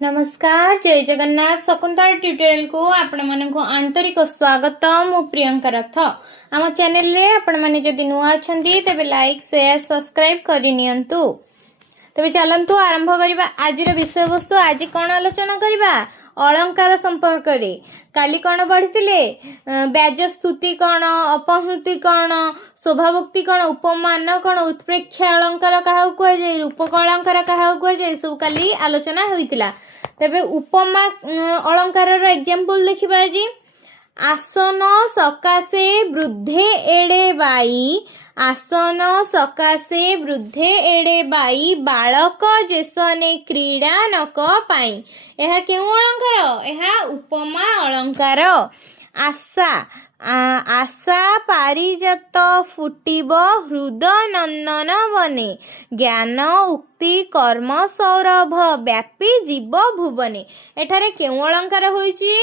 नमस्कार जय जगन्नाथ शकुंतला ट्यूटोरियल को आपण मानक आंतरिक स्वागत मु प्रियंका रथ आम चैनल रे आपण माने जदि नुआ अछंती तेबे लाइक शेयर सब्सक्राइब करि नियंतु। तेबे चलंतु आरंभ करिबा आज विषय वस्तु। आज कौन आलोचना करिबा अलंकार संपर्क रे। काली कौन पढ़िथिले व्याज स्तुति कौन अपहृति कौन शोभाभक्ति कौन उपमान कौन उत्प्रेक्षा अलंकार कहा कुआ जाय रूपक अलंकार कहा कुआ जाय सब काली आलोचना होइतिला। तेबे उपमा अलंकार रो एग्जांपल देखिबा। आज आसन सकाशे वृद्धे एड़े बाई आसन सकाशे वृद्धे एड़े बाई बालक जेसने क्रीड़ा नक पाई। यह क्यों अलंकार? यह उपमा अलंकार। आशा आशा पारिजात फुटिब हृद नंदन बने ज्ञान उक्ति कर्म सौरभ व्यापी जीव भुवने। एठारे क्यों अलंकार होइछि?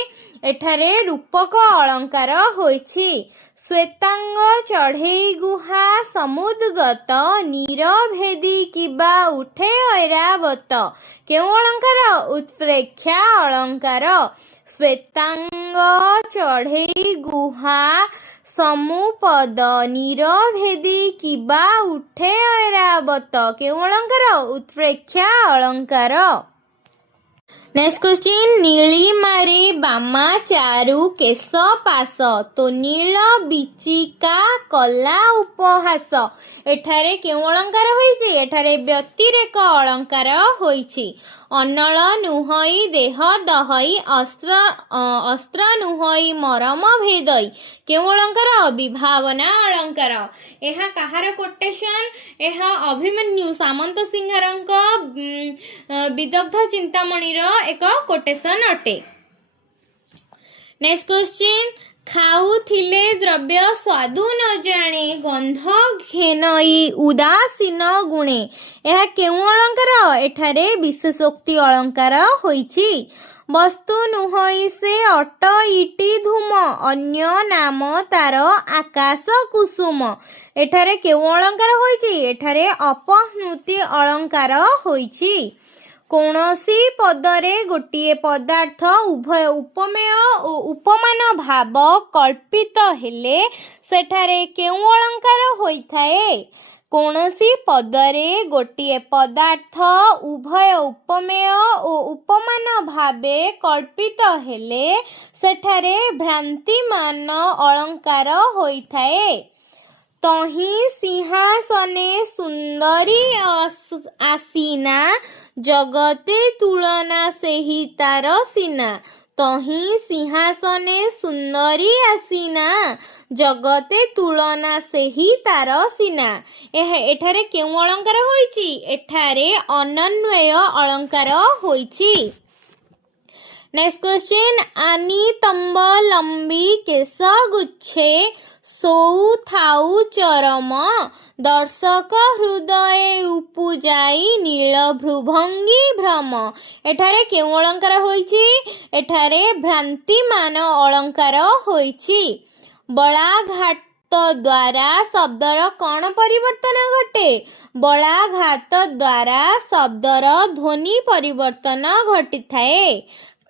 एठारे रूपक अलंकार होइछि। श्वेतांग चढ़ई गुहा समुद्गत नीरभेदी किबा उठे ऐरावत। क्यों अलंकार? उत्प्रेक्षा अलंकार। श्वेतांग चढ़ई गुहा समुपद नीरभेदी किबा उठे ऐरावत। क्यों अलंकार? उत्प्रेक्षा अलंकार। Next question. नीलिमारे बामा चारु केश पास तो नील बिचिका कला उपहास। एठारे क्यों अलंकार होइछि? एठारे व्यतिरेक अलंकार होइछि। अनल नुहई देह दहई अस्त्र नुहई मरम भेदई। क्यों अलंकार? विभावना अलंकार। यह कहार कोटेशन? यह अभिमन्यु सामंत सिंहारंक विदग्ध चिंतामणि एक कोटेशन अटे। Next question. खाउथिले द्रव्य स्वादु न जाने गंध घेनई उदासीन गुणे। यह क्यों अलंकार? एठारे विशेषोक्ति अलंकार होइछि। वस्तु नुहई से अट इटी धूम अन्य नाम तार आकाश कुसुम। एठारे क्यों अलंकार होइछि? एठारे अपहृति अलंकार होइछि। कौनसी पदरे गोटिए पदार्थ उभय उपमेय और उपमान भाव कल्पित हेले सेठारे क्यों अलंकार होइथाए? कौनसी पदरे गोटिए पदार्थ उभय उपमेय और उपमान भावे कल्पित हेले सेठारे भ्रांतिमान अलंकार होइथाए। तही सिंहासने सुंदरी आसीना जगते तुलना सेही तार सीना। तही सिंहासने सुंदरी आसीना जगते तुलना सेही तार सीना। एठारे क्यों अलंकार होइछि? एठारे अनन्वय अलंकार होइछि। Next question. आनी तंब लंबी केश गुच्छे सौ थाउ चरम दर्शक हृदय उपुजाई नील भ्रुभंगी भ्रम। एठारे क्यों अलंकार होइछि? एठारे भ्रांतिमान अलंकार होइछि। बलाघात द्वारा शब्दर कौन परिवर्तन घटे? बलाघात द्वारा शब्दर ध्वनि परिवर्तन घटी थाए।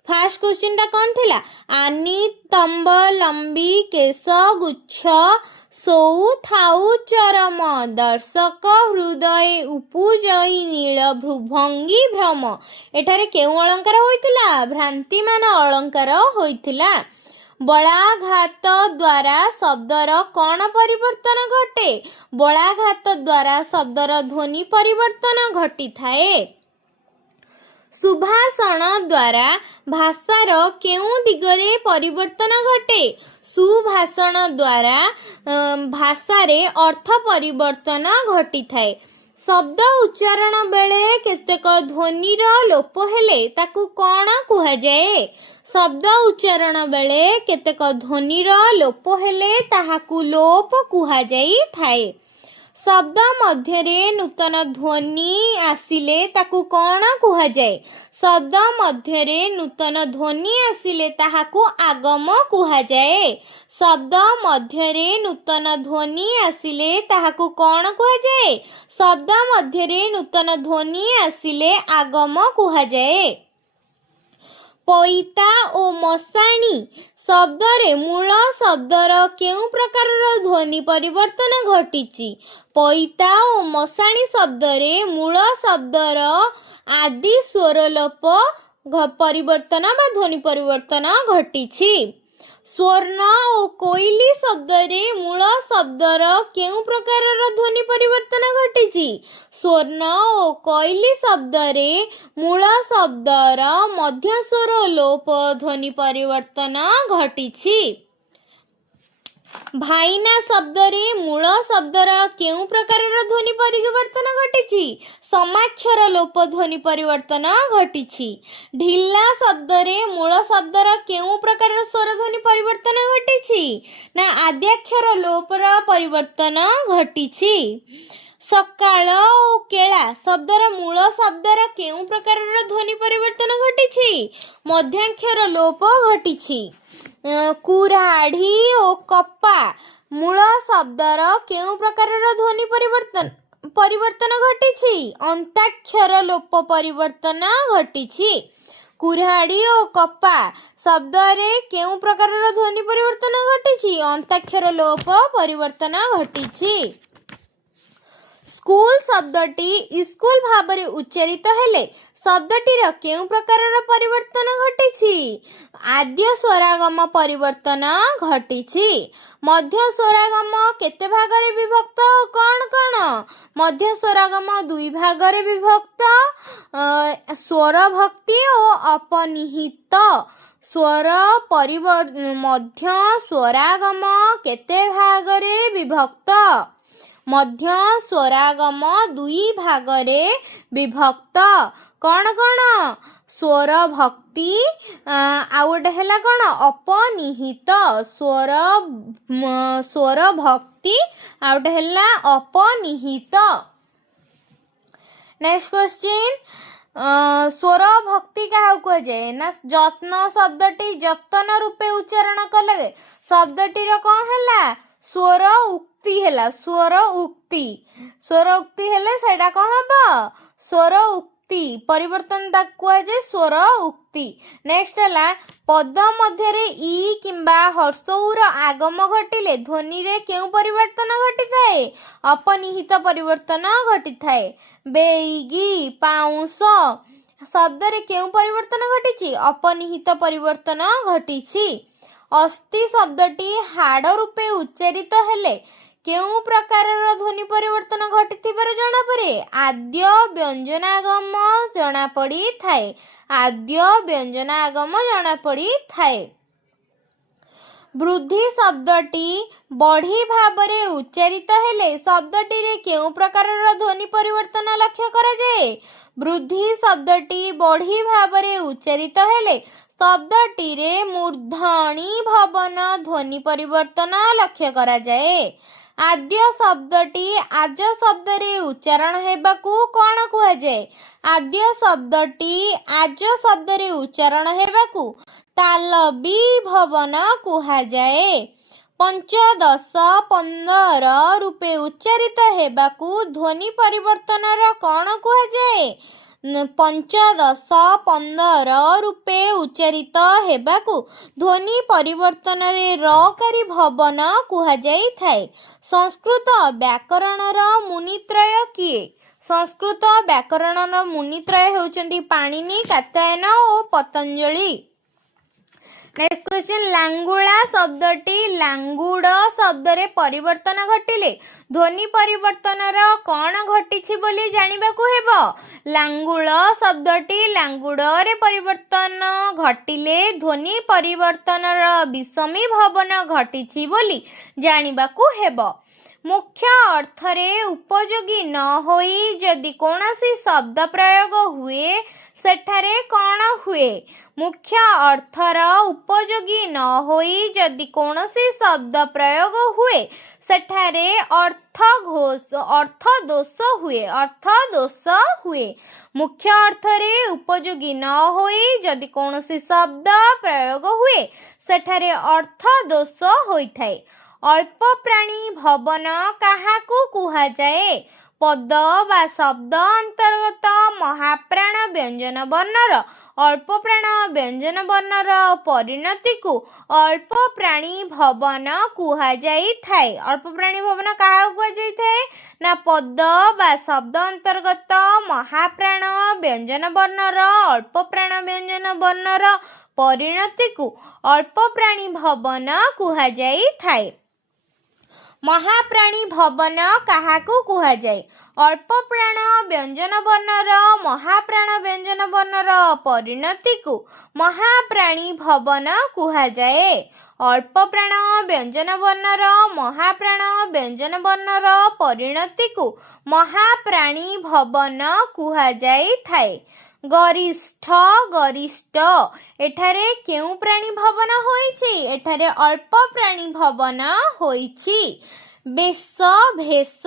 फास्ट क्वेश्चन टा कौन थिला? आनी तंब लंबी केश गुच्छ सौ थाउ चरम दर्शक हृदय उपुजई नील भ्रुभंगी भ्रम। एठारे क्यों अलंकार होइतिला? भ्रांतिमान अलंकार होइतिला। बलाघात द्वारा शब्दर कौन परिवर्तन घटे? बलाघात द्वारा शब्दर ध्वनि परिवर्तन घटी थाए। सुभाषण द्वारा भाषार केउं दिगरे परिवर्तन घटे? सुभाषण द्वारा भाषारे अर्थ परिवर्तन घटी थाए। शब्द उच्चारण बेले केतेक ध्वनिर लोप हेले ताकू कौन कुहा जाए? शब्द उच्चारण बेले केतेक ध्वनिर लोप हेले ताहाकू लोप कुहा जाई थाए। शब्द मध्यरे नूतन ध्वनि आसिले ताकू कौन कुहा जाए? शब्द मध्यरे नूतन ध्वनि आसिले ताहाकू आगम कुहा जाए। शब्द मध्यरे नूतन ध्वनि आसिले ताहाकू कौन कुहा जाए? शब्द मध्यरे नूतन ध्वनि आसिले आगम कुहा जाए। ପଇତା ଓ ମଶାଣି ଶବ୍ଦରେ ମୂଳ ଶବ୍ଦର କେଉଁ ପ୍ରକାରର ଧ୍ୱନି ପରିବର୍ତ୍ତନ ଘଟିଛି? ପଇତା ଓ ମଶାଣି ଶବ୍ଦରେ ମୂଳ ଶବ୍ଦର ଆଦି ସ୍ୱର ଲୋପ ପରିବର୍ତ୍ତନ ବା ଧ୍ୱନି ପରିବର୍ତ୍ତନ ଘଟିଛି। ସ୍ୱର୍ଣ୍ଣ ଓ କୋଇଲି ଶବ୍ଦରେ ମୂଳ ଶବ୍ଦର କେଉଁ ପ୍ରକାରର ଧ୍ୱନି ପରିବର୍ତ୍ତନ ଘଟିଛି? ସ୍ୱର୍ଣ୍ଣ ଓ କୋଇଲି ଶବ୍ଦରେ ମୂଳ ଶବ୍ଦର ମଧ୍ୟସ୍ୱର ଲୋପ ଧ୍ୱନି ପରିବର୍ତ୍ତନ ଘଟିଛି। ଭାଇନା ଶବ୍ଦରେ ମୂଳ ଶବ୍ଦର କେଉଁ ପ୍ରକାରର ଧ୍ୱନି ପରିବର୍ତ୍ତନ ଘଟିଛି? ସମାକ୍ଷର ଲୋପ ଧ୍ୱନି ପରିବର୍ତ୍ତନ ଘଟିଛି। ଢିଲା ଶବ୍ଦରେ ମୂଳ ଶବ୍ଦର କେଉଁ ପ୍ରକାରର ସ୍ୱର ଧ୍ୱନି ପରିବର୍ତ୍ତନ ଘଟିଛି? ନା ଆଦ୍ୟାକ୍ଷର ଲୋପର ପରିବର୍ତ୍ତନ ଘଟିଛି। ସକାଳ ଓ କେଳା ଶବ୍ଦର ମୂଳ ଶବ୍ଦର କେଉଁ ପ୍ରକାରର ଧ୍ୱନି ପରିବର୍ତ୍ତନ ଘଟିଛି? ମଧ୍ୟାକ୍ଷର ଲୋପ ଘଟିଛି। କୁରାଢ଼ୀ ଓ କପା ମୂଳ ଶବ୍ଦର କେଉଁ ପ୍ରକାରର ଧ୍ୱନି ପରିବର୍ତ୍ତନ ଘଟିଛି? ଅନ୍ତାକ୍ଷର ଲୋପ ପରିବର୍ତ୍ତନ ଘଟିଛି। କୁରାଢ଼ୀ ଓ କପା ଶବ୍ଦରେ କେଉଁ ପ୍ରକାରର ଧ୍ୱନି ପରିବର୍ତ୍ତନ ଘଟିଛି? ଅନ୍ତାକ୍ଷର ଲୋପ ପରିବର୍ତ୍ତନ ଘଟିଛି। ସ୍କୁଲ ଶବ୍ଦଟି ଇସ୍କୁଲ ଭାବରେ ଉଚ୍ଚାରିତ ହେଲେ ଶବ୍ଦଟିର କେଉଁ ପ୍ରକାରର ପରିବର୍ତ୍ତନ ଘଟିଛି? ଆଦ୍ୟ ସ୍ୱରାଗମ ପରିବର୍ତ୍ତନ ଘଟିଛି। ମଧ୍ୟ ସ୍ୱରାଗମ କେତେ ଭାଗରେ ବିଭକ୍ତ ଓ କ'ଣ କ'ଣ? ମଧ୍ୟ ସ୍ୱରାଗମ ଦୁଇ ଭାଗରେ ବିଭକ୍ତ, ସ୍ୱର ଭକ୍ତି ଓ ଅପନିହିତ। ମଧ୍ୟ ସ୍ୱରାଗମ କେତେ ଭାଗରେ ବିଭକ୍ତ? ମଧ୍ୟ ସ୍ୱରାଗମ ଦୁଇ ଭାଗରେ ବିଭକ୍ତ। କ'ଣ କ'ଣ? ସ୍ୱର ଭକ୍ତି, ଆଉ ଗୋଟେ ହେଲା କ'ଣ? ଅପନିହିତ। ସ୍ୱର ଭକ୍ତି ଆଉ ଗୋଟେ ହେଲା ଅପନିହିତ। ନେକ୍ସଟ କ୍ୱେଶ୍ଚିନ୍, ସ୍ୱର ଭକ୍ତି କାହାକୁ କୁହାଯାଏ? ନା ଯତ୍ନ ଶବ୍ଦଟି ଯତନ ରୂପେ ଉଚ୍ଚାରଣ କଲେ ଶବ୍ଦଟିର କ'ଣ ହେଲା? ସ୍ୱର ଉକ୍ତି ହେଲା। ସ୍ୱର ଉକ୍ତି ହେଲେ ସେଇଟା କ'ଣ ହବ? ସ୍ୱର ଉକ୍ତି ପରିବର୍ତ୍ତନ ତାକୁ କୁହାଯାଏ ସ୍ୱର ଉକ୍ତି। ନେକ୍ସଟ ହେଲା, ପଦ ମଧ୍ୟରେ ଇ କିମ୍ବା ହର୍ଷଉର ଆଗମ ଘଟିଲେ ଧ୍ୱନିରେ କେଉଁ ପରିବର୍ତ୍ତନ ଘଟିଥାଏ? ଅପନିହିତ ପରିବର୍ତ୍ତନ ଘଟିଥାଏ। ବେଇଗି, ପାଉଁଶ ଶବ୍ଦରେ କେଉଁ ପରିବର୍ତ୍ତନ ଘଟିଛି? ଅପନିହିତ ପରିବର୍ତ୍ତନ ଘଟିଛି। ଅସ୍ଥି ଶବ୍ଦଟି ହାଡ଼ ରୂପେ ଉଚ୍ଚାରିତ ହେଲେ କେଉଁ ପ୍ରକାରର ଧ୍ୱନି ପରିବର୍ତ୍ତନ ଘଟିଥିବାର ଜଣାପଡ଼େ? ଆଦ୍ୟ ବ୍ୟଞ୍ଜନାଗମ ଜଣାପଡ଼ିଥାଏ। ଆଦ୍ୟ ବ୍ୟଞ୍ଜନାଗମ ଜଣାପଡ଼ିଥାଏ। ବୃଦ୍ଧି ଶବ୍ଦଟି ବଢ଼ି ଭାବରେ ଉଚ୍ଚାରିତ ହେଲେ ଶବ୍ଦଟିରେ କେଉଁ ପ୍ରକାରର ଧ୍ୱନି ପରିବର୍ତ୍ତନ ଲକ୍ଷ୍ୟ କରାଯାଏ? ବୃଦ୍ଧି ଶବ୍ଦଟି ବଢ଼ି ଭାବରେ ଉଚ୍ଚାରିତ ହେଲେ ଶବ୍ଦଟିରେ ମୂର୍ଧଣି ଭବନ ଧ୍ୱନି ପରିବର୍ତ୍ତନ ଲକ୍ଷ୍ୟ କରାଯାଏ। ଆଦ୍ୟ ଶବ୍ଦଟି ଆଜ ଶବ୍ଦରେ ଉଚ୍ଚାରଣ ହେବାକୁ କ'ଣ କୁହାଯାଏ? ଆଦ୍ୟ ଶବ୍ଦଟି ଆଜ ଶବ୍ଦରେ ଉଚ୍ଚାରଣ ହେବାକୁ ତାଲବୀ ଭବନ କୁହାଯାଏ। ପଞ୍ଚଦଶ 15 ରୂପେ ଉଚ୍ଚାରିତ ହେବାକୁ ଧ୍ୱନି ପରିବର୍ତ୍ତନର କ'ଣ କୁହାଯାଏ? ପଞ୍ଚଦଶ 15 ରୂପେ ଉଚ୍ଚାରିତ ହେବାକୁ ଧ୍ୱନି ପରିବର୍ତ୍ତନରେ ରକାରୀ ଭବନ କୁହାଯାଇଥାଏ। ସଂସ୍କୃତ ବ୍ୟାକରଣର ମୁନିତ୍ରୟ କିଏ? ସଂସ୍କୃତ ବ୍ୟାକରଣର ମୁନିତ୍ରୟ ହେଉଛନ୍ତି ପାଣିନି, କାତ୍ୟାୟନ ଓ ପତଞ୍ଜଳି। ନେକ୍ସଟ କ୍ୱେଶ୍ଚିନ୍, ଲାଙ୍ଗୁଳା ଶବ୍ଦଟି ଲାଙ୍ଗୁଡ଼ ଶବ୍ଦରେ ପରିବର୍ତ୍ତନ ଘଟିଲେ ଧ୍ୱନି ପରିବର୍ତ୍ତନର କ'ଣ ଘଟିଛି ବୋଲି ଜାଣିବାକୁ ହେବ? ଲାଙ୍ଗୁଳ ଶବ୍ଦଟି ଲାଙ୍ଗୁଡ଼ରେ ପରିବର୍ତ୍ତନ ଘଟିଲେ ଧ୍ୱନି ପରିବର୍ତ୍ତନର ବିଷମୀ ଭବନ ଘଟିଛି ବୋଲି ଜାଣିବାକୁ ହେବ। ମୁଖ୍ୟ ଅର୍ଥରେ ଉପଯୋଗୀ ନ ହୋଇ ଯଦି କୌଣସି ଶବ୍ଦ ପ୍ରୟୋଗ ହୁଏ ସେଠାରେ କ'ଣ ହୁଏ? ମୁଖ୍ୟ ଅର୍ଥର ଉପଯୋଗୀ ନ ହୋଇ ଯଦି କୌଣସି ଶବ୍ଦ ପ୍ରୟୋଗ ହୁଏ ସେଠାରେ ଅର୍ଥ ଦୋଷ ହୁଏ। ଅର୍ଥ ଦୋଷ ହୁଏ। ମୁଖ୍ୟ ଅର୍ଥରେ ଉପଯୋଗୀ ନ ହୋଇ ଯଦି କୌଣସି ଶବ୍ଦ ପ୍ରୟୋଗ ହୁଏ ସେଠାରେ ଅର୍ଥ ଦୋଷ ହୋଇଥାଏ। ଅଳ୍ପ ପ୍ରାଣୀ ଭବନ କାହାକୁ କୁହାଯାଏ? ପଦ ବା ଶବ୍ଦ ଅନ୍ତର୍ଗତ ମହାପ୍ରାଣ ବ୍ୟଞ୍ଜନ ବର୍ଣ୍ଣର ଅଳ୍ପ ପ୍ରାଣ ବ୍ୟଞ୍ଜନ ବର୍ଣ୍ଣର ପରିଣତିକୁ ଅଳ୍ପ ପ୍ରାଣୀ ଭବନ କୁହାଯାଇଥାଏ। ଅଳ୍ପ ପ୍ରାଣୀ ଭବନ କାହାକୁ କୁହାଯାଇଥାଏ? ନା ପଦ ବା ଶବ୍ଦ ଅନ୍ତର୍ଗତ ମହାପ୍ରାଣ ବ୍ୟଞ୍ଜନ ବର୍ଣ୍ଣର ଅଳ୍ପ ପ୍ରାଣ ବ୍ୟଞ୍ଜନ ବର୍ଣ୍ଣର ପରିଣତିକୁ ଅଳ୍ପ ପ୍ରାଣୀ ଭବନ କୁହାଯାଇଥାଏ। ମହାପ୍ରାଣୀ ଭବନ କାହାକୁ କୁହାଯାଏ? ଅଳ୍ପ ପ୍ରାଣ ବ୍ୟଞ୍ଜନ ବର୍ଣ୍ଣର ମହାପ୍ରାଣ ବ୍ୟଞ୍ଜନ ବର୍ଣ୍ଣର ପରିଣତିକୁ ମହାପ୍ରାଣୀ ଭବନ କୁହାଯାଏ। ଅଳ୍ପ ପ୍ରାଣ ବ୍ୟଞ୍ଜନ ବର୍ଣ୍ଣର ମହାପ୍ରାଣ ବ୍ୟଞ୍ଜନ ବର୍ଣ୍ଣର ପରିଣତିକୁ ମହାପ୍ରାଣୀ ଭବନ କୁହାଯାଇଥାଏ। ଗରିଷ୍ଠ ଗରିଷ୍ଠ ଏଠାରେ କେଉଁ ପ୍ରାଣୀ ଭବନ ହୋଇଛି? ଏଠାରେ ଅଳ୍ପ ପ୍ରାଣୀ ଭବନ ହୋଇଛି। ବେଶ ଭେଷ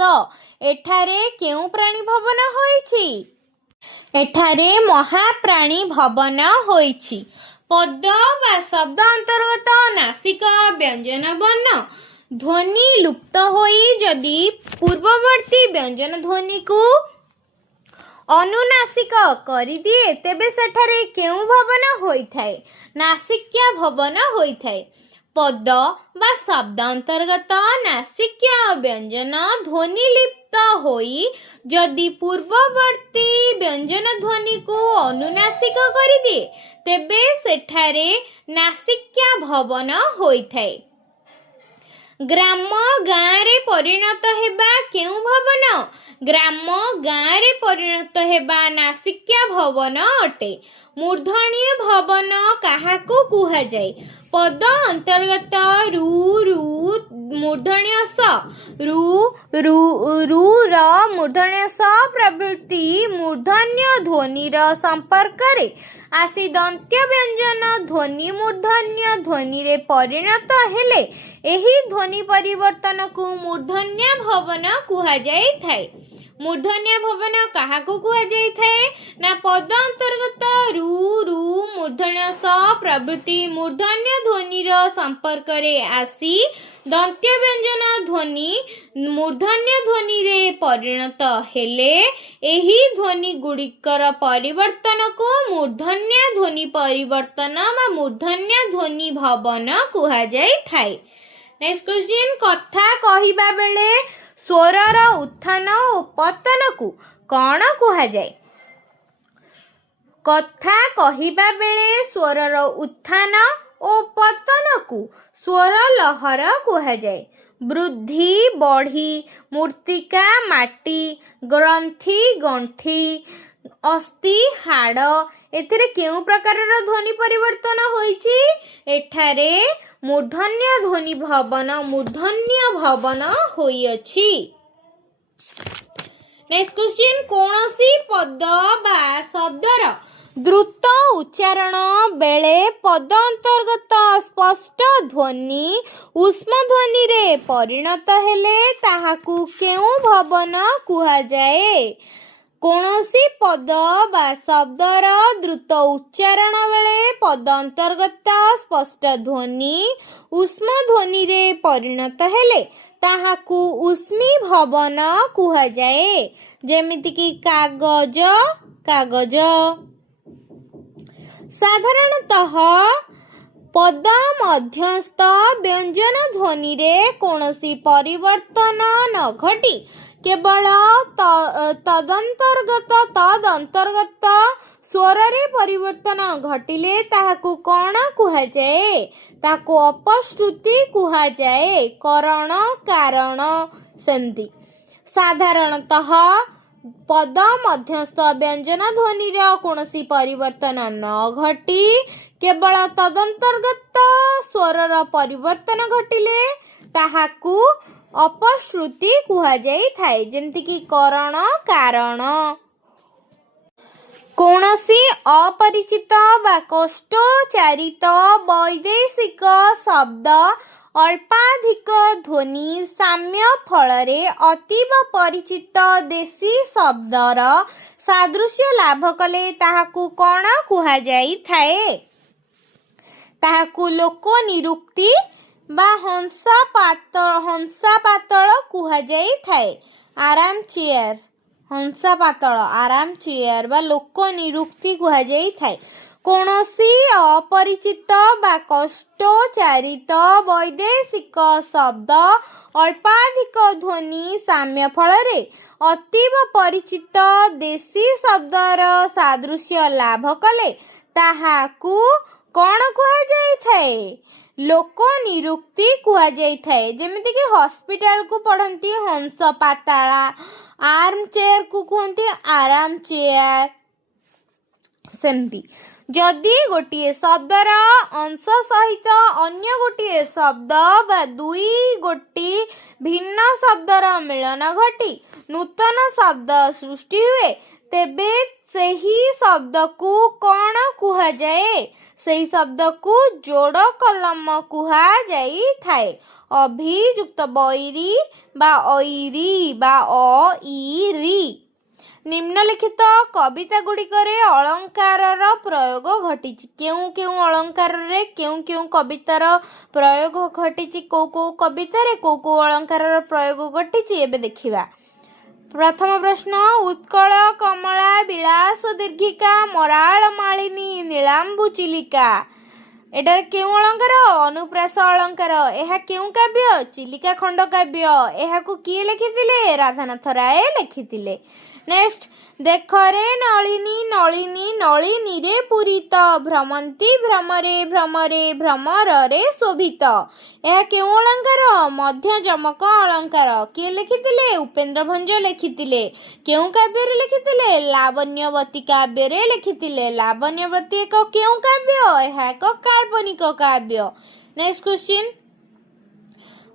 ଏଠାରେ କେଉଁ ପ୍ରାଣୀ ଭବନ ହୋଇଛି? ଏଠାରେ ମହାପ୍ରାଣୀ ଭବନ ହୋଇଛି। ପଦ ବା ଶବ୍ଦ ଅନ୍ତର୍ଗତ ନାସିକ ବ୍ୟଞ୍ଜନ ବର୍ଣ୍ଣ ଧ୍ୱନି ଲୁପ୍ତ ହୋଇ ଯଦି ପୂର୍ବବର୍ତ୍ତୀ ବ୍ୟଞ୍ଜନ ଧ୍ୱନିକୁ ଅନୁନାସିକ କରିଦିଏ ତେବେ ସେଠାରେ କେଉଁ ଭବନ ହୋଇଥାଏ? ନାସିକ୍ୟ ଭବନ ହୋଇଥାଏ। ପଦ ବା ଶବ୍ଦ ଅନ୍ତର୍ଗତ ନାସିକ୍ୟ ବ୍ୟଞ୍ଜନ ଧ୍ୱନି ଲିପ୍ତ ହୋଇ ଯଦି ପୂର୍ବବର୍ତ୍ତୀ ବ୍ୟଞ୍ଜନ ଧ୍ୱନିକୁ ଅନୁନାସିକ କରିଦିଏ ତେବେ ସେଠାରେ ନାସିକ୍ୟ ଭବନ ହୋଇଥାଏ। ଗ୍ରାମ ଗାଁରେ ପରିଣତ ହେବା କେଉଁ ଭବନ? ଗ୍ରାମ ଗାଁରେ ପରିଣତ ହେବା ନାସିକ୍ୟ ଭବନ ଅଟେ। ମୂର୍ଧନ୍ୟ ଭବନ କାହାକୁ କୁହାଯାଏ? ପଦ ଅନ୍ତର୍ଗତ ରୁ ରୁ ମୂର୍ଧନ୍ୟ ସ ରୁ ରୁ ରୁ ର ମୂର୍ଧନ୍ୟ ସ ପ୍ରଭୃତି ମୂର୍ଧନ୍ୟ ଧ୍ୱନିର ସମ୍ପର୍କରେ ଆସି ଦନ୍ତ୍ୟ ବ୍ୟଞ୍ଜନ ଧ୍ୱନି ମୂର୍ଧନ୍ୟ ଧ୍ୱନିରେ ପରିଣତ ହେଲେ ଏହି ଧ୍ୱନି ପରିବର୍ତ୍ତନକୁ ମୂର୍ଧନ୍ୟ ଭବନ କୁହାଯାଇଥାଏ। ମୂର୍ଧନ୍ୟ ଭବନ କାହାକୁ କୁହାଯାଇଥାଏ? ନା ପଦ ଅନ୍ତର୍ଗତ ରୁ ରୁ ମୂର୍ଧନ୍ୟ ସ ପ୍ରଭୃତି ମୂର୍ଧନ୍ୟ ଧ୍ୱନିର ସମ୍ପର୍କରେ ଆସି ଦନ୍ତ୍ୟ ବ୍ୟଞ୍ଜନ ଧ୍ୱନି ମୂର୍ଧନ୍ୟ ଧ୍ୱନିରେ ପରିଣତ ହେଲେ ଏହି ଧ୍ୱନି ଗୁଡ଼ିକର ପରିବର୍ତ୍ତନକୁ ମୂର୍ଧନ୍ୟ ଧ୍ୱନି ପରିବର୍ତ୍ତନ ବା ମୂର୍ଧନ୍ୟ ଧ୍ୱନି ଭବନ କୁହାଯାଇଥାଏ। ନେକ୍ସଟ କ୍ୱେଶ୍ଚିନ୍, କଥା କହିବା ବେଳେ ସ୍ୱରର ଉତ୍ଥାନ ଓ ପତନକୁ କ'ଣ କୁହାଯାଏ? କଥା କହିବା ବେଳେ ସ୍ୱରର ଉତ୍ଥାନ ଓ ପତନକୁ ସ୍ୱର ଲହର କୁହାଯାଏ। ବୃଦ୍ଧି ବଢ଼ି, ମୃତ୍ତିକା ମାଟି, ଗ୍ରନ୍ଥି ଗଣ୍ଠି, ଅସ୍ଥି ହାଡ଼ ଏଥିରେ କେଉଁ ପ୍ରକାରର ଧ୍ୱନି ପରିବର୍ତ୍ତନ ହୋଇଛି? ଏଠାରେ ମୂର୍ଧନ୍ୟ ଧ୍ୱନି ଭବନ ମୂର୍ଧନ୍ୟ ଭବନ ହୋଇଅଛି। ନେକ୍ସଟ କ୍ୱେଶ୍ଚିନ୍, କୌଣସି ପଦ ବା ଶବ୍ଦର ଦ୍ରୁତ ଉଚ୍ଚାରଣ ବେଳେ ପଦ ଅନ୍ତର୍ଗତ ସ୍ପଷ୍ଟ ଧ୍ୱନି ଉଷ୍ମ ଧ୍ୱନିରେ ପରିଣତ ହେଲେ ତାହାକୁ କେଉଁ ଭବନ କୁହାଯାଏ? କୌଣସି ପଦ ବା ଶବ୍ଦର ଦ୍ରୁତ ଉଚ୍ଚାରଣ ବେଳେ ପଦ ଅନ୍ତର୍ଗତ ସ୍ପଷ୍ଟ ଧ୍ୱନି ଉଷ୍ମ ଧ୍ୱନିରେ ପରିଣତ ହେଲେ ତାହାକୁ ଉଷ୍ମୀ ଭବନ କୁହାଯାଏ। ଯେମିତିକି କାଗଜ କାଗଜ। ସାଧାରଣତଃ ପଦ ମଧ୍ୟସ୍ଥ ବ୍ୟଞ୍ଜନ ଧ୍ୱନିରେ କୌଣସି ପରିବର୍ତ୍ତନ ନ ଘଟି କେବଳ ତଦନ୍ତର୍ଗତ ସ୍ୱରରେ ପରିବର୍ତ୍ତନ ଘଟିଲେ ତାହାକୁ କ'ଣ କୁହାଯାଏ? ତାକୁ ଅପଶ୍ରୁତି କୁହାଯାଏ। କରଣ କାରଣ ସେମିତି। ସାଧାରଣତଃ ପଦ ମଧ୍ୟସ୍ଥ ବ୍ୟଞ୍ଜନ ଧ୍ୱନିର କୌଣସି ପରିବର୍ତ୍ତନ ନ ଘଟି କେବଳ ତଦନ୍ତର୍ଗତ ସ୍ୱରର ପରିବର୍ତ୍ତନ ଘଟିଲେ ତାହାକୁ ଅପଶ୍ରୁତି କୁହାଯାଇଥାଏ। ଯେମିତିକି କରଣ କାରଣ। କୌଣସି ଅପରିଚିତ ବା କଷ୍ଟୋଚ୍ଚାରିତ ବୈଦେଶିକ ଶବ୍ଦ ଅଳ୍ପାଧିକ ଧ୍ୱନି ସାମ୍ୟ ଫଳରେ ଅତୀବ ପରିଚିତ ଦେଶୀ ଶବ୍ଦର ସାଦୃଶ୍ୟ ଲାଭ କଲେ ତାହାକୁ କ'ଣ କୁହାଯାଇଥାଏ? ତାହାକୁ ଲୋକ ନିରୁକ୍ତି ବା ହଂସାପାତଳ କୁହାଯାଇଥାଏ। ଆରାମ ଚେୟାର ହଂସାପାତଳ ଆରାମ ଚେୟାର ବା ଲୋକ ନିରୁକ୍ତି କୁହାଯାଇଥାଏ। କୌଣସି ଅପରିଚିତ ବା କଷ୍ଟୋଚ୍ଚାରିତ ବୈଦେଶିକ ଶବ୍ଦ ଅଳ୍ପାଧିକ ଧ୍ୱନି ସାମ୍ୟ ଫଳରେ ଅତୀବ ପରିଚିତ ଦେଶୀ ଶବ୍ଦର ସାଦୃଶ୍ୟ ଲାଭ କଲେ ତାହାକୁ କ'ଣ କୁହାଯାଇଥାଏ? ଲୋକ ନିରୁକ୍ତି କୁହାଯାଇଥାଏ। ଯେମିତିକି ହସ୍ପିଟାଲକୁ ପଢ଼ନ୍ତି ହଂସ ପାତାଳା, ଆର୍ମ ଚେୟାରକୁ କୁହନ୍ତି ଆରାମ ଚେୟାର। ସେମିତି ଯଦି ଗୋଟିଏ ଶବ୍ଦର ଅଂଶ ସହିତ ଅନ୍ୟ ଗୋଟିଏ ଶବ୍ଦ ବା ଗୋଟି ଭିନ୍ନ ଶବ୍ଦର ମିଳନ ଘଟି ନୂତନ ଶବ୍ଦ ସୃଷ୍ଟି ହୁଏ ତେବେ ସେହି ଶବ୍ଦକୁ କ'ଣ କୁହାଯାଏ? ସେହି ଶବ୍ଦକୁ ଯୋଡ଼ କଲମ କୁହାଯାଇଥାଏ। ଅଭିଯୁକ୍ତ ବୈରୀ ବା ଐରୀ ବା ଅଇରୀ। ନିମ୍ନଲିଖିତ କବିତା ଗୁଡ଼ିକରେ ଅଳଙ୍କାରର ପ୍ରୟୋଗ ଘଟିଛି। କେଉଁ କେଉଁ ଅଳଙ୍କାରରେ କେଉଁ କେଉଁ କବିତାର ପ୍ରୟୋଗ ଘଟିଛି, କେଉଁ କେଉଁ କବିତାରେ କେଉଁ କେଉଁ ଅଳଙ୍କାରର ପ୍ରୟୋଗ ଘଟିଛି ଏବେ ଦେଖିବା। ପ୍ରଥମ ପ୍ରଶ୍ନ, ଉତ୍କଳ କମଳା ବିଳାସ ଦୀର୍ଘିକା ମରାଳ ମାଳିନୀ ନୀଳାମ୍ବୁ ଚିଲିକା। ଏଠାରେ କେଉଁ ଅଳଙ୍କାର? ଅନୁପ୍ରାସ ଅଳଙ୍କାର। ଏହା କେଉଁ କାବ୍ୟ? ଚିଲିକା ଖଣ୍ଡ କାବ୍ୟ। ଏହାକୁ କିଏ ଲେଖିଥିଲେ? ରାଧାନାଥ ରାୟ ଲେଖିଥିଲେ। ନେକ୍ସଟ, ଦେଖରେ ନଳିନୀ ନଳିନୀ ନଳିନୀରେ ପୂରିତ ଭ୍ରମନ୍ତି ଭ୍ରମରେ ଭ୍ରମରେ ଭ୍ରମରରେ ଶୋଭିତ। ଏହା କେଉଁ ଅଳଙ୍କାର? ମଧ୍ୟଯମକ ଅଳଙ୍କାର। କିଏ ଲେଖିଥିଲେ? ଉପେନ୍ଦ୍ର ଭଞ୍ଜ ଲେଖିଥିଲେ। କେଉଁ କାବ୍ୟରେ ଲେଖିଥିଲେ? ଲାବଣ୍ୟବତୀ କାବ୍ୟରେ ଲେଖିଥିଲେ। ଲାବଣ୍ୟବତୀ ଏକ କେଉଁ କାବ୍ୟ? ଏହା ଏକ କାଳ୍ପନିକ କାବ୍ୟ। ନେକ୍ସଟ କ୍ୱେଶ୍ଚିନ୍,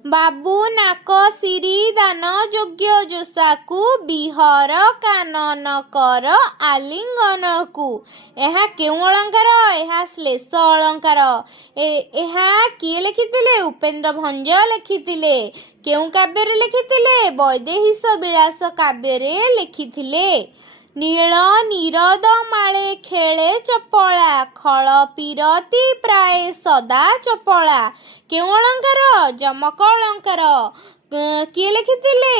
ବାବୁ ନାକ ସିରି ଦାନ ଯୋଗ୍ୟ ଜୋଷାକୁ ବିହର କାନନ କର ଆଲିଙ୍ଗନକୁ। ଏହା କେଉଁ ଅଳଙ୍କାର? ଏହା ଶ୍ଲେଷ ଅଳଙ୍କାର। ଏହା କିଏ ଲେଖିଥିଲେ? ଉପେନ୍ଦ୍ର ଭଞ୍ଜ ଲେଖିଥିଲେ। କେଉଁ କାବ୍ୟରେ ଲେଖିଥିଲେ? ବୈଦେହୀଶ ବିଳାସ କାବ୍ୟରେ ଲେଖିଥିଲେ। ନୀଳ ନିରଦ ମାଳେ ଖେଳେ ଚପଳା ଖଳ ପିରତି ପ୍ରାୟ ସଦା ଚପଳା। କେଉଁ ଅଳଙ୍କାର? ଯମକ ଅଳଙ୍କାର। କିଏ ଲେଖିଥିଲେ?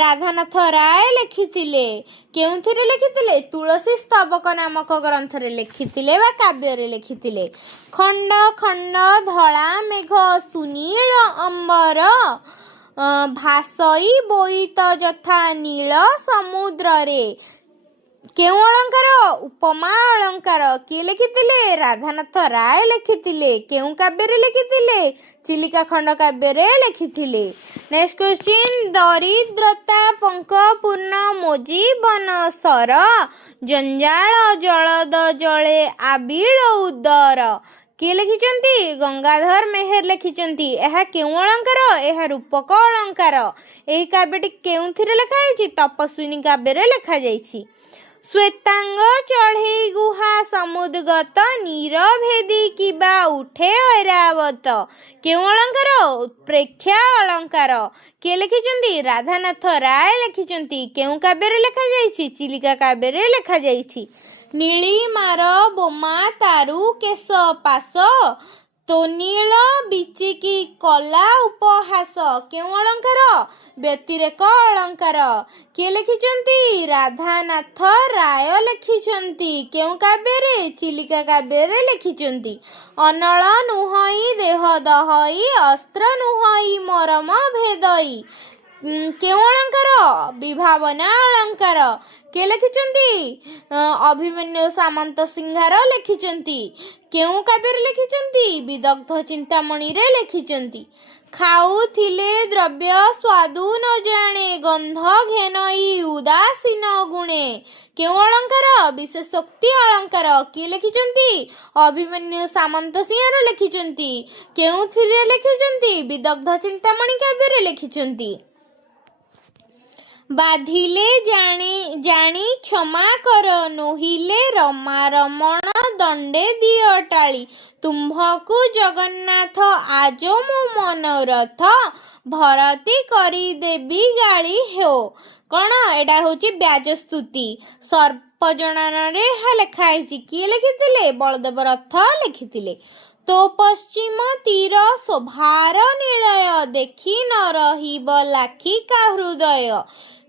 ରାଧାନାଥ ରାୟ ଲେଖିଥିଲେ। କେଉଁଥିରେ ଲେଖିଥିଲେ? ତୁଳସୀ ସ୍ତବକ ନାମକ ଗ୍ରନ୍ଥରେ ଲେଖିଥିଲେ ବା କାବ୍ୟରେ ଲେଖିଥିଲେ। ଖଣ୍ଡ ଖଣ୍ଡ ଧଳା ମେଘ ସୁନୀଳ ଅମ୍ବର ଭାସଇ ବୋଇତ ଯଥା ନୀଳ ସମୁଦ୍ରରେ। କେଉଁ ଅଳଙ୍କାର? ଉପମା ଅଳଙ୍କାର। କିଏ ଲେଖିଥିଲେ? ରାଧାନାଥ ରାୟ ଲେଖିଥିଲେ। କେଉଁ କାବ୍ୟରେ ଲେଖିଥିଲେ? ଚିଲିକା ଖଣ୍ଡ କାବ୍ୟରେ ଲେଖିଥିଲେ। ନେକ୍ସଟ କ୍ୱେଶ୍ଚିନ୍, ଦରିଦ୍ରତା ପଙ୍କ ପୂର୍ଣ୍ଣ ମୋ ଜୀବନ ସର ଜଞ୍ଜାଳ ଜଳଦ ଜଳେ ଆବିଳ ଉଦର। କିଏ ଲେଖିଛନ୍ତି? ଗଙ୍ଗାଧର ମେହେର ଲେଖିଛନ୍ତି। ଏହା କେଉଁ ଅଳଙ୍କାର? ଏହା ରୂପକ ଅଳଙ୍କାର। ଏହି କାବ୍ୟଟି କେଉଁଥିରେ ଲେଖାଯାଇଛି? ତପସ୍ୱିନୀ କାବ୍ୟରେ ଲେଖାଯାଇଛି। ଶ୍ଵେତାଙ୍ଗ ଚଢ଼େଇ ଗୁହା ସମୁଦ୍ଗତ ନୀରଭେଦି କିବା ଉଠେ ଐରାବତ। କେଉଁ ଅଳଙ୍କାର? ଉତ୍ପ୍ରେକ୍ଷା ଅଳଙ୍କାର। କିଏ ଲେଖିଛନ୍ତି? ରାଧାନାଥ ରାୟ ଲେଖିଛନ୍ତି। କେଉଁ କାବ୍ୟରେ ଲେଖାଯାଇଛି? ଚିଲିକା କାବ୍ୟରେ ଲେଖାଯାଇଛି। ନୀଳିମାର ବୋମା ତାରୁ କେଶ ପାଶ ତୋନୀଳ ବିଚିକି କଲା ଉପହାସ। କେଉଁ ଅଳଙ୍କାର? ବ୍ୟତିରେକ ଅଳଙ୍କାର। କିଏ ଲେଖିଛନ୍ତି? ରାଧାନାଥ ରାୟ ଲେଖିଛନ୍ତି। କେଉଁ କାବ୍ୟରେ? ଚିଲିକା କାବ୍ୟରେ ଲେଖିଛନ୍ତି। ଅନଳ ନୁହଁଇ ଦେହ ଦହଇ ଅସ୍ତ୍ର ନୁହଁଇ ମରମ ଭେଦଇ। କେଉଁ ଅଳଙ୍କାର? ବିଭାବନା ଅଳଙ୍କାର। କିଏ ଲେଖିଛନ୍ତି? ଅଭିମନ୍ୟୁ ସାମନ୍ତ ସିଂହାର ଲେଖିଛନ୍ତି। କେଉଁ କାବ୍ୟରେ ଲେଖିଛନ୍ତି? ବିଦଗ୍ଧ ଚିନ୍ତାମଣିରେ ଲେଖିଛନ୍ତି। ଖାଉଥିଲେ ଦ୍ରବ୍ୟ ସ୍ୱାଦୁ ନ ଜାଣେ ଗନ୍ଧ ଘେନଇ ଉଦାସୀନ ଗୁଣେ। କେଉଁ ଅଳଙ୍କାର? ବିଶେଷୋକ୍ତି ଅଳଙ୍କାର। କିଏ ଲେଖିଛନ୍ତି? ଅଭିମନ୍ୟୁ ସାମନ୍ତ ସିଂହାର ଲେଖିଛନ୍ତି। କେଉଁଥିରେ ଲେଖିଛନ୍ତି? ବିଦଗ୍ଧ ଚିନ୍ତାମଣି କାବ୍ୟରେ ଲେଖିଛନ୍ତି। ବାଧିଲେ ଜାଣି କ୍ଷମା କର ନୋହିଲେ ରମା ରମଣ ଦଣ୍ଡେ ଦିଅ ଟାଳି। ତୁମ୍ଭକୁ ଜଗନ୍ନାଥ ଆଜ ମୋ ମନୋରଥ ଭରତି କରିଦେବି ଗାଳି ହେଉ। କ'ଣ? ଏଇଟା ହେଉଛି ବ୍ୟାଜସ୍ତୁତି। ସର୍ପଜନନରେ ଏହା ଲେଖା ହେଇଛି। କିଏ ଲେଖିଥିଲେ? ବଳଦେବ ରଥ ଲେଖିଥିଲେ। ତୋ ପଶ୍ଚିମ ତୀର ଶୋଭାର ନିଳୟ ଦେଖି ନ ରହିବ ଲାଖିକା ହୃଦୟ।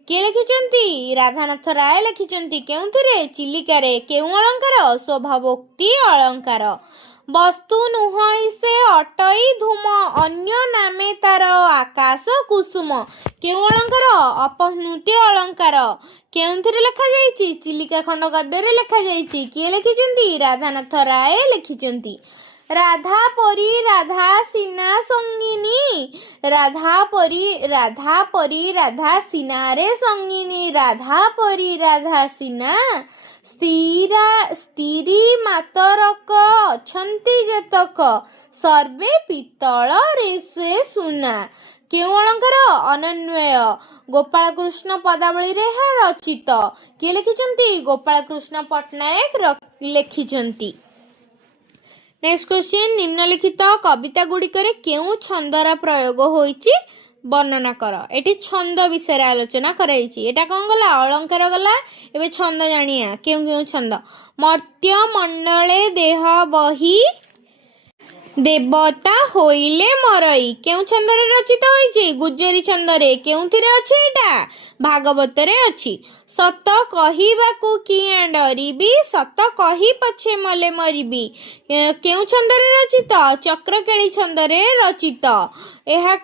किए लिखिचंती राधानाथ राय लिखिचंती केउंथिरे चिलिकारे केउ अलंकार स्वभावोक्ति अलंकार वस्तु नुहई से अटई धूम अन्य नामे तार आकाश कुसुम केउ अलंकार अपहृति अलंकार केउंथिरे लिखा जाइछि चिलिका खंड काव्य रे लिखा जाइछि किए लिखिचंती राधानाथ राय लिखिचंती राधा परी राधा सीना संगिनी राधा परी राधा सीना रे संगिनी राधा परी राधा सीना स्त्री मातरक अछंती जेतक सर्वे पितल रे से सुना केउ अलंकार अनन्वय गोपाल कृष्ण पदावली रे रचित किए लिखिचंती गोपाल कृष्ण पट्टनायक लिखिचंती। नेक्स्ट क्वेश्चन निम्नलिखित कविता गुड़िकरे केउ छंदर प्रयोग होईची वर्णना कर एटी छंद विषय आलोचना कराइची एटा कौन गला अलंकार गला एबे छंद जानिया केउ केउ छंद मर्त्य मंडले देह बही देवता होइले मरई केउ छंदरे रचित होईची गुज्जरी छंदरे केउथिरे अछि एटा भागवतरे अछि सत कहिबाकू किए डरिबी सत कही पछे मले मरिबी केउ छंदरे रचित चक्रकेली छंदरे रचित एहा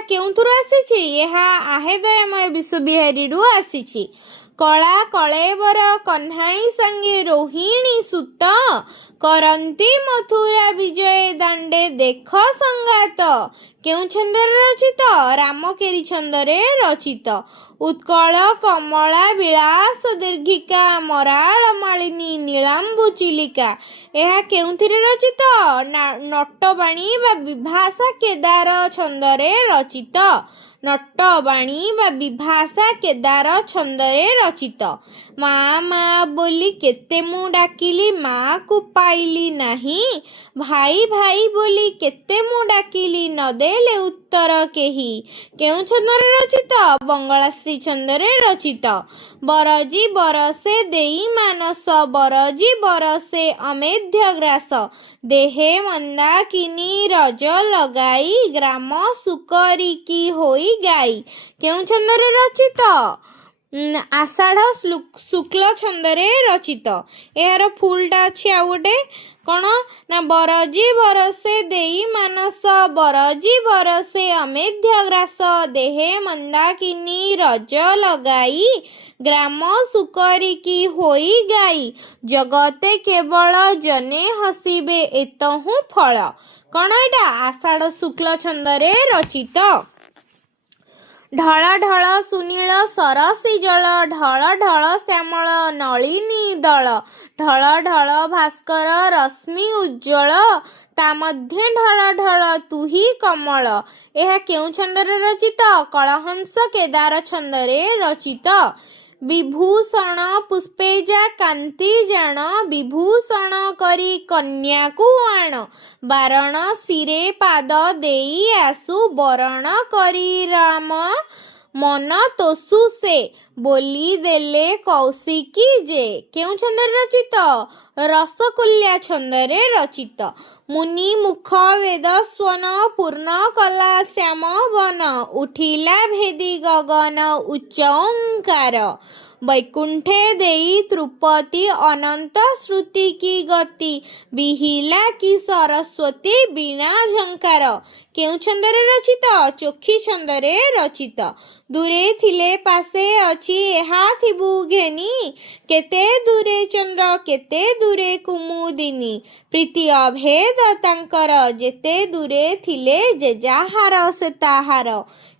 केउथुरु आसीछि एहा आहेदयमय विश्वविहारी रु आसीछि कला कलेवर कन्हाई संगे रोहिणी सुत करंती मथुरा विजय दांडे देख संगात केउ छंदरे रचित रामकेरी छंदरे रचित उत्कल कमला विलास दीर्घिका मराल मालिनी नीलांबु चिलिका एहा केउथिरे रचित नटबाणी बा विभाषा केदार छंदरे रचित नटबाणी बा विभाषा केदार छंदरे रचित माँ माँ बोली केते मु डाकिली माँ को पाइली नाही भाई भाई बोली केते मु डाकिली नदेले उत्तर केही केउ छंदरे रचित बंगलाश्री छंदरे रचित बरजी बरसे देई मानस बरजी बरसे अमेध्य ग्रास देहे मंदाकिनी रज लगाई ग्राम सुकरिकी होई गाई केउ छंदरे रचित आषाढ़ शुक्ल छंदरे रचित यार फुलटा अच्छी आ गोटे कौन ना बरजी बरसे देई मानस बरजी बरसे अमेध्य ग्रास देहे मंदाकिनी रज लगाई ग्राम सुकरिकी होई गाई जगते केवल जने हसिबे एतहु फल कौन एटा आषाढ़ शुक्ल छंदरे रचित ढळ ढळ सुनील सरसी जल ढळ ढळ श्यामल नलिनी दल ढळ ढळ भास्कर रश्मि उज्ज्वल ता मध्ये ढळ ढळ तुही कमल एहा केउ छंदरे रचित कलहंस केदार छंदरे रचित विभूषण पुष्पेजा कांति जान विभूषण करी कन्या को आण बारण सिरे पाद देई आसु बरण करी राम मन तोसु से बोली देले कौशिकी जे केउ छंदरे रचित रसकुल्या छंदरे रचित मुनि मुख वेद स्वन पूर्ण कला श्याम वन उठिला भेदी गगन उच्च ओंकार वैकुंठे देई तृपति अनंत श्रुति की गति बिहिला की सरस्वती बीणा झंकार केउ छंदरे रचित चोखी छंदरे रचित दूरे थिले पासे अछि एहा थिबु घेनी केते दूरे चंद्र केते दूरे कुमुदिनी प्रीति अभेद तांकर जेते दूरे थिले जे जाहार से ताहार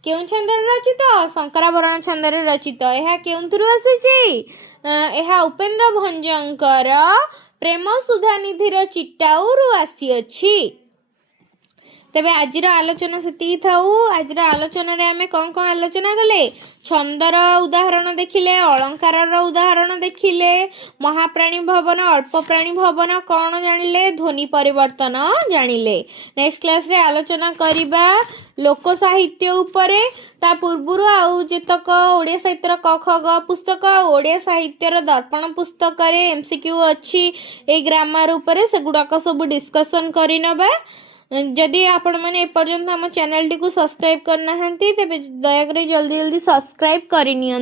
केउ छंदरे रचित शंकराभरण छंदरे रचित एहा केउंथुरु आसीछि एहा उपेंद्र भंजंकर प्रेम सुधानिधिर चिट्टाउरु आसी अछि तेबे आजिर आलोचना सेती थाउ आजिर आलोचना रे आमे कौन कौन आलोचना कले छंदर उदाहरण देखिले अलंकार उदाहरण देखिले महाप्राणी भवन अल्प प्राणी भवन कौन जानिले ध्वनि परिवर्तन जानिले नेक्स्ट क्लास रे आलोचना करिबा लोक साहित्य उपरे ता पूर्वरु आउ जेतक ओडिया साहित्यर क ख ग पुस्तक ओडिया साहित्यर दर्पण पुस्तक रे एमसीक्यू अछि ए ग्रामर उपरे सेगुडाक सब डिस्कशन करिनबा जदि आपण माने एपर्यंत हम चैनल टी को सब्सक्राइब करना हंती तेबे दया करे जल्दी जल्दी सब्सक्राइब करिनियन।